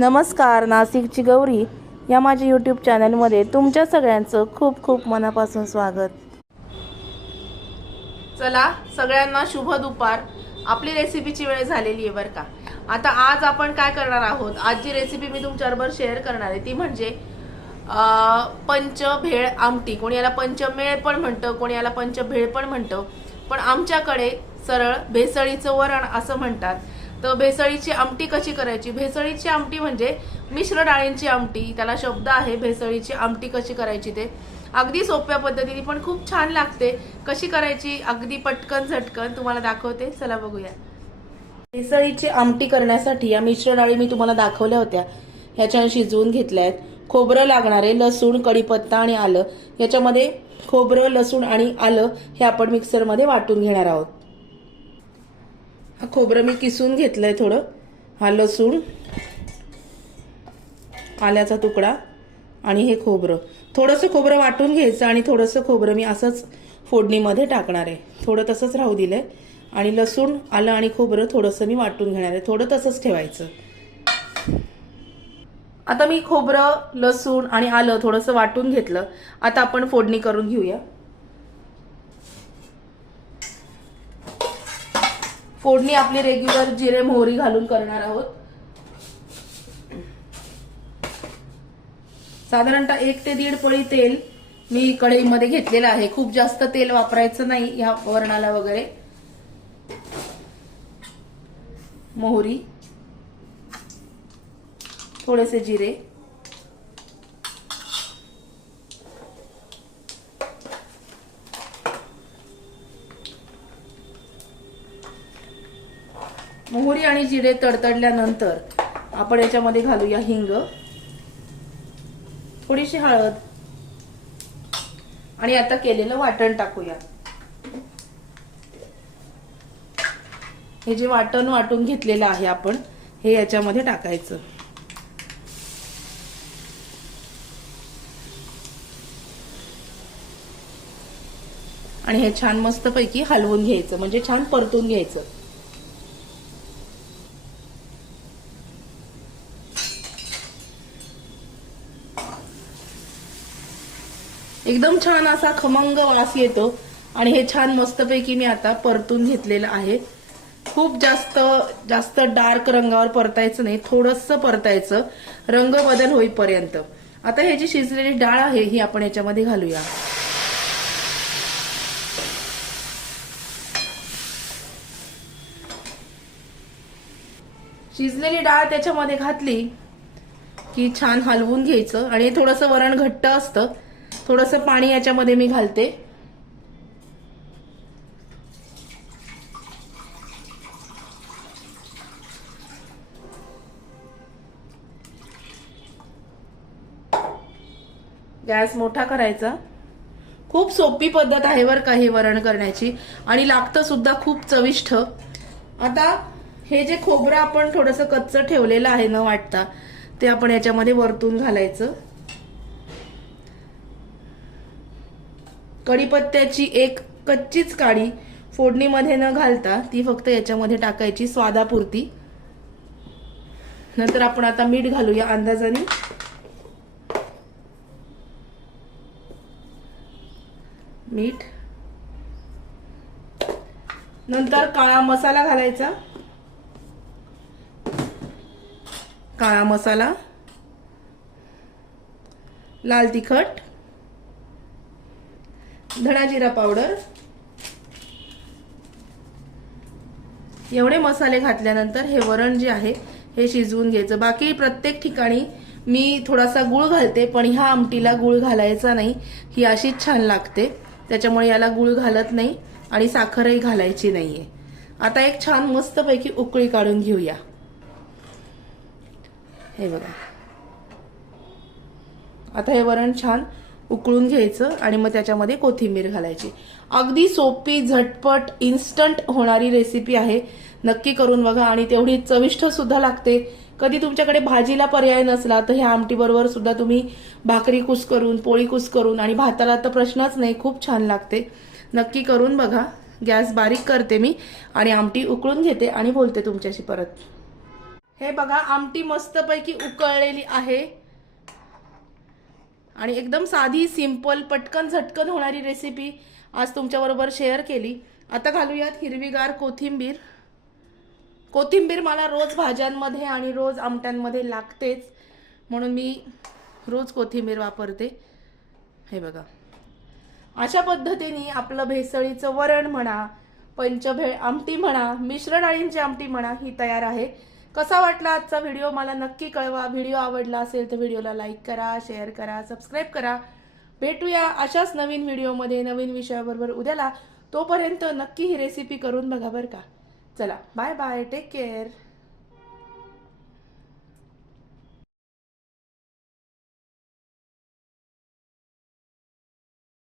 नमस्कार, नाशिकची गौरी या माझ्या यूट्यूब चॅनलमध्ये तुमच्या सगळ्यांचं खूप खूप मनापासून स्वागत। चला सगळ्यांना शुभ दुपार। आपली रेसिपीची वेळ झालेली आहे बरं का। आता आज आपण काय करणार आहोत, आज जी रेसिपी मी तुमच्याबरोबर शेअर करणार आहे ती म्हणजे पंचभेळ आमटी। कोणी याला पंचमेळ पण म्हणतं, कोणी याला पंचभेळ पण म्हणतं, पण आमच्याकडे सरळ भेसळीचं वरण असं म्हणतात। तर भेसळीची आमटी कशी करायची? भेसळीची आमटी म्हणजे मिश्र डाळींची आमटी, त्याला शब्द आहे भेसळीची आमटी। कशी करायची ते अगदी सोप्या पद्धतीने पण खूप छान लागते। कशी करायची अगदी पटकन झटकन तुम्हाला दाखवते, चला बघूया। भेसळीची आमटी करण्यासाठी या मिश्र डाळी मी तुम्हाला दाखवल्या होत्या, ह्याच्याने शिजवून घेतल्या आहेत। खोबरं लागणार आहे, लसूण, कढीपत्ता आणि आलं। याच्यामध्ये खोबरं, लसूण आणि आलं हे आपण मिक्सरमध्ये वाटून घेणार आहोत। हा खोबरं मी किसून घेतलंय थोडं, हा लसूण, आल्याचा तुकडा आणि हे खोबरं। थोडंसं खोबरं वाटून घ्यायचं आणि थोडंसं खोबरं मी असंच फोडणीमध्ये टाकणार आहे, थोडं तसंच राहू दिलंय। आणि लसूण, आलं आणि खोबरं थोडंसं मी वाटून घेणार आहे, थोडं तसंच ठेवायचं। आता मी खोबरं, लसूण आणि आलं थोडंसं वाटून घेतलं। आता आपण फोडणी करून घेऊया। फोडणी आपली रेग्युलर जिरे मोहरी घालून करणार आहोत। साधारणतः 1 ते 1.5 पळी तेल मी कढईमध्ये घेतलेलं आहे। खूप जास्त तेल वापरायचं नाही या वरणाला वगैरे। मोहरी, थोडेसे जिरे, मोहरी आणि जिरे तडतडल्यानंतर आपण याच्यामध्ये घालूया हिंग, थोडीशी हळद आणि आता केलेलं वाटण टाकूया। हे जे वाटण वाटून घेतलेलं आहे आपण हे याच्यामध्ये टाकायचं आणि हे छान मस्तपैकी हलवून घ्यायचं, म्हणजे छान परतून घ्यायचं। एकदम छान असा खमंग वास येतो आणि हे छान मस्तपैकी मी आता परतून घेतलेलं आहे। खूप जास्त डार्क रंगावर परतायचं नाही, थोडंसं परतायचं, रंग बदल होईपर्यंत। आता हे जी शिजलेली डाळ आहे ही आपण याच्यामध्ये घालूया। शिजलेली डाळ त्याच्यामध्ये घातली की छान हलवून घ्यायचं आणि थोडंसं वरण घट्ट असतं, थोडंसं पाणी याच्यामध्ये मी घालते। गॅस मोठा करायचा। खूप सोपी पद्धत आहे बरं का हे वरण करण्याची आणि लागतं सुद्धा खूप चविष्ट। आता हे जे खोबरं आपण थोडंसं कच्चं ठेवलेलं आहे न वाटता ते आपण याच्यामध्ये वरतून घालायचं। कढीपत्त्याची एक कच्चीच काडी फोडणीमध्ये न घालता ती फक्त याच्यामध्ये टाकायची स्वादापुरती। नंतर आपण आता मीठ घालूया अंदाजाने। मीठ, नंतर काळा मसाला घालायचा। काळा मसाला, लाल तिखट, धना जिरा पावडर, एवढे मसाले घातल्यानंतर हे वरण जे आहे हे शिजवून घ्यायचं। बाकी प्रत्येक ठिकाणी मी थोडासा गुळ घालते, पण ह्या आमटीला गुळ घालायचा नाही, ही अशीच छान लागते, त्याच्यामुळे याला गुळ घालत नाही आणि साखरही घालायची नाहीये। आता एक छान मस्तपैकी उकळी काढून घेऊया। हे बघा, आता हे वरण छान उकळून घ्यायचं आणि मग त्याच्यामध्ये कोथिंबीर घालायची। अगदी सोपी, झटपट, इन्स्टंट होणारी रेसिपी आहे, नक्की करून बघा आणि तेवढी चविष्ट सुद्धा लागते। कधी तुमच्याकडे भाजीला पर्याय नसला तर ह्या आमटी बरोबर सुद्धा तुम्ही भाकरी कुस्करून, पोळी कुस्करून आणि भाताला तर प्रश्नच नाही, खूप छान लागते। नक्की करून बघा। गॅस बारीक करते मी आणि आमटी उकळून घेते आणि बोलते तुमच्याशी परत। हे बघा आमटी मस्तपैकी उकळलेली आहे आणि एकदम साधी सिंपल पटकन झटकन होणारी रेसिपी आज तुमच्याबरोबर शेअर केली. आता घालूयात हिरवीगार कोथिंबीर. कोथिंबीर मला रोज भाज्यांमध्ये आणि रोज आमट्यांमध्ये लागतेच, म्हणून मी रोज कोथिंबीर वापरते. हे बघा अशा पद्धतीने आपलं भेसळीचं वरण म्हणा, पंचभेळ आमटी म्हणा, मिश्र डाळींची आमटी म्हणा ही तयार आहे. कसा वाटला आजचा व्हिडिओ मला नक्की कळवा. व्हिडिओ आवडला असेल तर व्हिडिओला लाईक करा, शेअर करा, सबस्क्राईब करा. भेटूया अशाच नवीन व्हिडिओमध्ये नवीन विषयाबरोबर उद्याला. तोपर्यंत नक्की ही रेसिपी करून बघा बरं का. चला बाय बाय, टेक केअर.